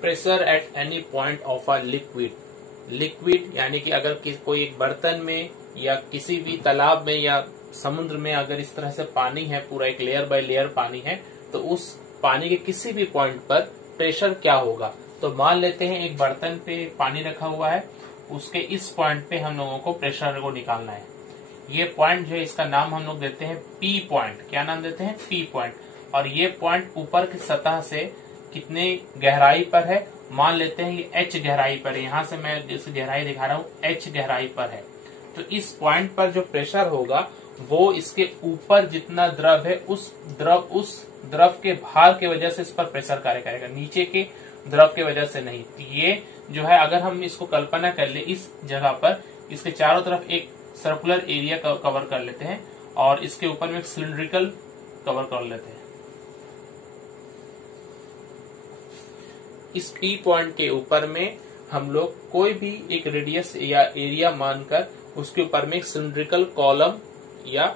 Pressure at any point of a liquid यानी कि अगर कोई एक बर्तन में या किसी भी तालाब में या समुद्र में अगर इस तरह से पानी है, पूरा एक लेयर बाय लेयर पानी है, तो उस पानी के किसी भी पॉइंट पर प्रेशर क्या होगा। तो मान लेते हैं एक बर्तन पे पानी रखा हुआ है, उसके इस पॉइंट पे हम लोगों को प्रेशर को निकालना है। ये पॉइंट जो है इसका नाम हम लोग देते हैं पी पॉइंट। क्या नाम देते हैं? P point. और ये पॉइंट ऊपर की सतह से कितने गहराई पर है? मान लेते हैं ये एच गहराई पर है। यहां से मैं जिस गहराई दिखा रहा हूं एच गहराई पर है। तो इस पॉइंट पर जो प्रेशर होगा वो इसके ऊपर जितना द्रव है उस द्रव के भार की वजह से इस पर प्रेशर कार्य करेगा, नीचे के द्रव की वजह से नहीं। तो ये जो है अगर हम इसको कल्पना कर ले, इस जगह पर इसके चारों तरफ एक सर्कुलर एरिया कवर कर लेते हैं और इसके ऊपर में एक सिलिंड्रिकल कवर कर लेते हैं। इस पी पॉइंट के ऊपर में हम लोग कोई भी एक रेडियस या एरिया मानकर उसके ऊपर में एक सिलिंड्रिकल कॉलम या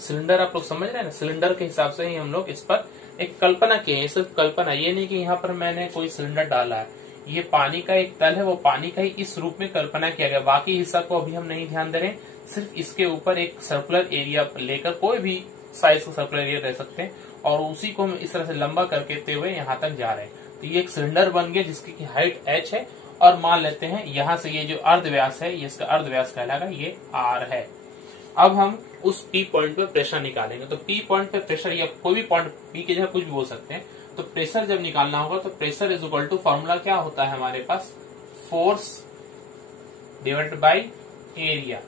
सिलेंडर, आप लोग समझ रहे हैं ना, सिलेंडर के हिसाब से ही हम लोग इस पर एक कल्पना किए हैं। सिर्फ कल्पना, ये नहीं कि यहाँ पर मैंने कोई सिलेंडर डाला है। ये पानी का एक तल है, वो पानी का ही इस रूप में कल्पना किया गया। बाकी हिस्सा को अभी हम नहीं ध्यान दे रहे, सिर्फ इसके ऊपर एक सर्कुलर एरिया लेकर, कोई भी साइज का सर्कुलर एरिया दे सकते हैं और उसी को हम इस तरह से लंबा करके हुए यहाँ तक जा रहे हैं। तो ये एक सिलेंडर बन गया जिसकी हाइट h है और मान लेते हैं यहाँ से ये जो अर्धव्यास है, ये इसका अर्धव्यास कहलाएगा, ये r है। अब हम उस P पॉइंट पे प्रेशर निकालेंगे। तो P पॉइंट पे प्रेशर या कोई भी पॉइंट P की जगह कुछ भी बोल सकते हैं। तो प्रेशर जब निकालना होगा तो pressure is equal to formula क्या होता है हमारे पास? Force divided by area.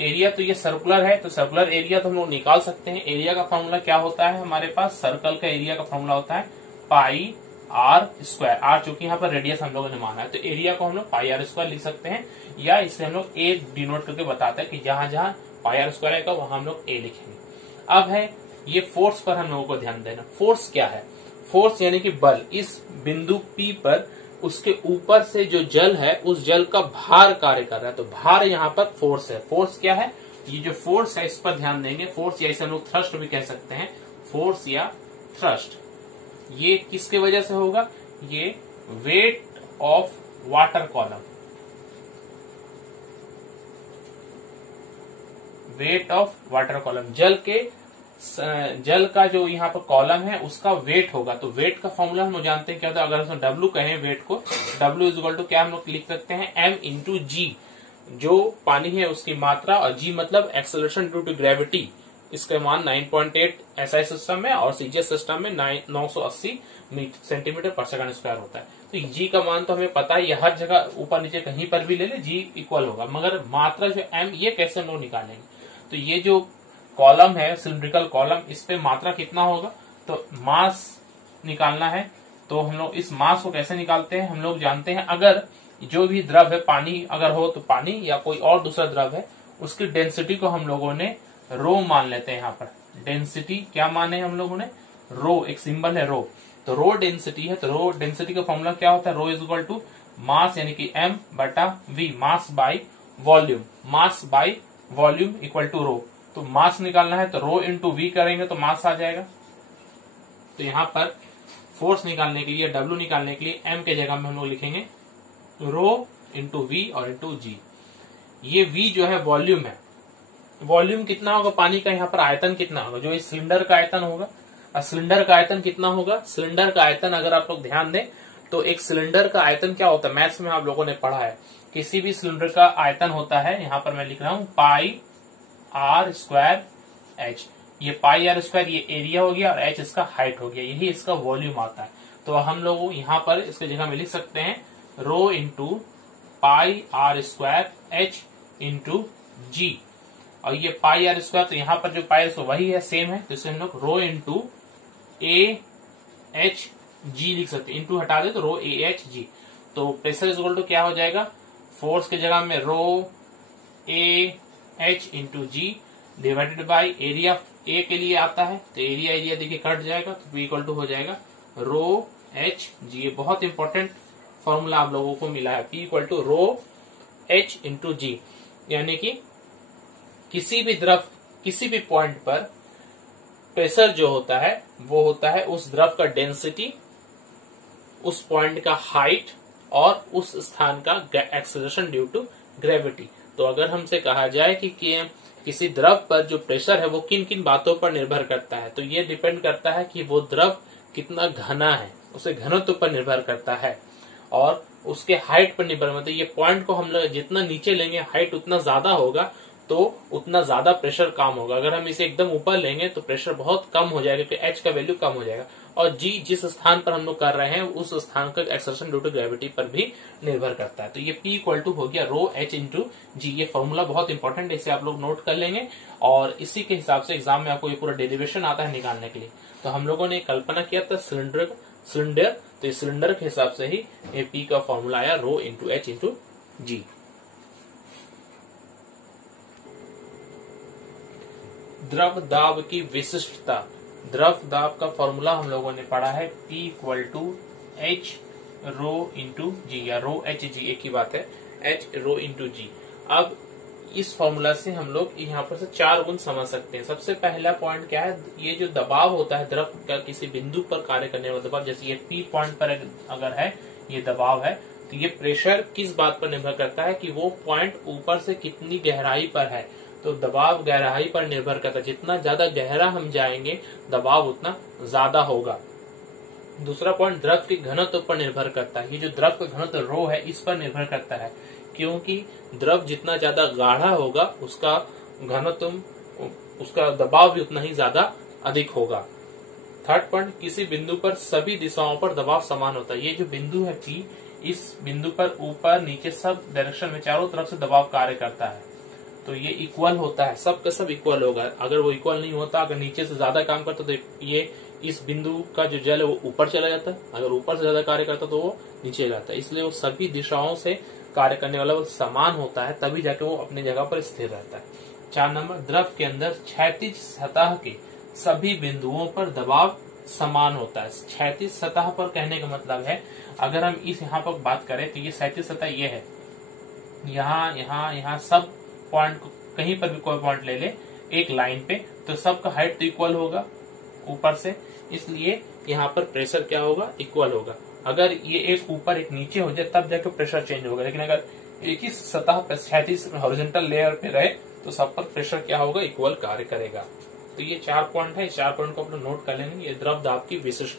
Area तो ये सर्कुलर है, तो सर्कुलर एरिया तो हम लोग निकाल सकते हैं। एरिया का फॉर्मूला क्या होता है हमारे पास? सर्कल का एरिया का फॉर्मूला होता है पाई आर स्क्वायर। आर चूंकि यहाँ पर रेडियस हम लोगों ने माना है, तो एरिया को हम लोग पाई आर स्क्वायर लिख सकते हैं, या इसे हम लोग ए डिनोट करके बताते हैं कि जहां जहां पाई आर स्क्वायर आएगा वहां हम लोग ए लिखेंगे। अब है ये फोर्स पर हम लोगों को ध्यान देना। फोर्स क्या है? फोर्स यानी कि बल। इस बिंदु P पर उसके ऊपर से जो जल है उस जल का भार कार्य कर रहा है, तो भार यहाँ पर फोर्स है। फोर्स क्या है? ये जो फोर्स है इस पर ध्यान देंगे। फोर्स या इसे हम लोग थ्रस्ट भी कह सकते हैं, फोर्स या थ्रस्ट। ये किसके वजह से होगा? ये weight of water column, weight of water column, जल का जो यहाँ पर कॉलम है उसका वेट होगा। तो वेट का फॉर्मूला हम लोग जानते हैं क्या होता है। अगर हम W कहें वेट को, W इज इक्वल टू क्या हम लोग लिख सकते हैं? M इंटू G, जो पानी है उसकी मात्रा, और G मतलब एक्सेलरेशन ड्यू टू ग्रेविटी। इसका मान 9.8 SI सिस्टम में और CGS सिस्टम में 980 सेंटीमीटर पर सेकंड स्क्वायर होता है। तो G का मान तो हमें पता है, ये हर जगह ऊपर नीचे कहीं पर भी ले ले G इक्वल होगा, मगर मात्रा जो M, ये कैसे हम लोग निकालेंगे? तो ये जो कॉलम है सिलिंड्रिकल कॉलम, इस पे मात्रा कितना होगा? तो मास निकालना है। तो हम लोग इस मास को कैसे निकालते हैं? हम लोग जानते हैं, अगर जो भी द्रव है, पानी अगर हो तो पानी या कोई और दूसरा द्रव है, उसकी डेंसिटी को हम लोगों ने रो मान लेते हैं। यहाँ पर डेंसिटी क्या माने हम लोगों ने? रो, एक सिंबल है रो। तो रो डेंसिटी है, तो रो डेंसिटी का फॉर्मूला क्या होता है? Rho is equal to mass यानी कि M बटा V, mass by volume, mass by volume equal to rho. तो मास निकालना है तो रो इंटू V करेंगे तो मास आ जाएगा। तो यहाँ पर फोर्स निकालने के लिए, W निकालने के लिए M के जगह में हम लोग लिखेंगे रो इंटू V और इंटू G। ये V जो है वॉल्यूम है। वॉल्यूम कितना होगा पानी का? यहाँ पर आयतन कितना होगा? जो इस सिलेंडर का आयतन होगा। सिलेंडर का आयतन कितना होगा? सिलेंडर का आयतन अगर आप लोग ध्यान दें तो एक सिलेंडर का आयतन क्या होता है? मैथ्स में आप लोगों ने पढ़ा है, किसी भी सिलेंडर का आयतन होता है, यहाँ पर मैं लिख रहा हूं पाई आर स्क्वायर एच। ये पाई आर स्क्वायर ये एरिया हो गया और एच इसका हाइट हो गया, यही इसका वॉल्यूम आता है। तो हम लोग यहाँ पर इसके जगह में लिख सकते हैं rho into pi R square H into G. और ये पाई आर स्क्वायर, तो यहाँ पर जो पाई आर वही है, सेम है, तो इसे हम लोग rho into A H G लिख सकते हैं। इंटू हटा दे तो रो ए एच जी। तो प्रेशर इज इक्वल टू क्या हो जाएगा? फोर्स की जगह में rho A H into G divided by area. A के लिए आता है तो एरिया देखिए कट जाएगा, तो इक्वल टू हो जाएगा रो एच जी। ये बहुत इंपॉर्टेंट फॉर्मूला आप लोगों को मिला है, P equal to rho H into G. यानी कि किसी भी द्रव, किसी भी पॉइंट पर प्रेशर जो होता है वो होता है उस द्रव का डेंसिटी, उस पॉइंट का हाइट और उस स्थान का एक्सेलरेशन ड्यू टू ग्रेविटी। तो अगर हमसे कहा जाए कि किसी द्रव पर जो प्रेशर है वो किन किन बातों पर निर्भर करता है, तो ये डिपेंड करता है कि वो द्रव कितना घना है, उसे घनत्व पर निर्भर करता है और उसके हाइट पर निर्भर। मतलब ये पॉइंट को हम लोग जितना नीचे लेंगे हाइट उतना ज्यादा होगा तो उतना ज्यादा प्रेशर कम होगा। अगर हम इसे एकदम ऊपर लेंगे तो प्रेशर बहुत कम हो जाएगा क्योंकि एच का वैल्यू कम हो जाएगा। और जी जिस स्थान पर हम लोग कर रहे हैं उस स्थान का एक्सेलरेशन ड्यू टू ग्रेविटी पर भी निर्भर करता है। तो ये P इक्वल टू हो गया रो एच इंटू जी। ये फॉर्मूला बहुत इंपॉर्टेंट है, इसे आप लोग नोट कर लेंगे और इसी के हिसाब से एग्जाम में आपको ये पूरा डेरिवेशन आता है निकालने के लिए। तो हम लोगों ने कल्पना किया था सिलेंडर, तो इस सिलेंडर के हिसाब से ही ये P का फॉर्मूला आया रो इंटू एच इंटू जी। द्रव दाब की विशिष्टता। द्रव दाब का फॉर्मूला हम लोगों ने पढ़ा है P equal to H rho into G, या रो एच जी एक ही बात है, एच रो इंटू जी। अब इस फॉर्मूला से हम लोग यहाँ पर से 4 गुण समझ सकते हैं। सबसे पहला पॉइंट क्या है, ये जो दबाव होता है द्रव का किसी बिंदु पर कार्य करने वाला दबाव, जैसे ये P पॉइंट पर अगर है ये दबाव है, तो ये प्रेशर किस बात पर निर्भर करता है कि वो पॉइंट ऊपर से कितनी गहराई पर है। तो दबाव गहराई पर निर्भर करता है, जितना ज्यादा गहरा हम जाएंगे दबाव उतना ज्यादा होगा। दूसरा पॉइंट द्रव के घनत्व पर निर्भर करता है। ये जो द्रव का घनत्व रो है इस पर निर्भर करता है, क्योंकि द्रव जितना ज्यादा गाढ़ा होगा उसका घनत्व, उसका दबाव भी उतना ही ज्यादा अधिक होगा। थर्ड पॉइंट, किसी बिंदु पर सभी दिशाओं पर दबाव समान होता है। ये जो बिंदु है P, इस बिंदु पर ऊपर नीचे सब डायरेक्शन में चारों तरफ से दबाव कार्य करता है, तो ये इक्वल होता है, सब का सब इक्वल होगा। अगर वो इक्वल नहीं होता, अगर नीचे से ज्यादा काम करता तो ये इस बिंदु का जो जल है वो ऊपर चला जाता है, अगर ऊपर से ज्यादा कार्य करता तो वो नीचे जाता है। इसलिए वो सभी दिशाओं से कार्य करने वाला वो समान होता है, तभी जाके वो अपनी जगह पर स्थिर रहता है। 4 नंबर, द्रव के अंदर क्षैतिज सतह के सभी बिंदुओं पर दबाव समान होता है। क्षैतिज सतह पर कहने का मतलब है, अगर हम इस यहाँ पर बात करें तो ये क्षैतिज सतह ये है, यहाँ सब पॉइंट कहीं पर भी कोई पॉइंट ले ले एक लाइन पे, तो सबका हाइट तो इक्वल होगा ऊपर से, इसलिए यहाँ पर प्रेशर क्या होगा, इक्वल होगा। अगर ये एक ऊपर एक नीचे हो जाए तब जाकर प्रेशर चेंज होगा, लेकिन अगर एक ही सतह पर क्षैतिज हॉरिजॉन्टल लेयर पे रहे तो सब पर प्रेशर क्या होगा, इक्वल कार्य करेगा। तो ये 4 पॉइंट है, इस 4 पॉइंट को आप लोग नोट कर लेंगे। ये द्रव दाब की विशिष्ट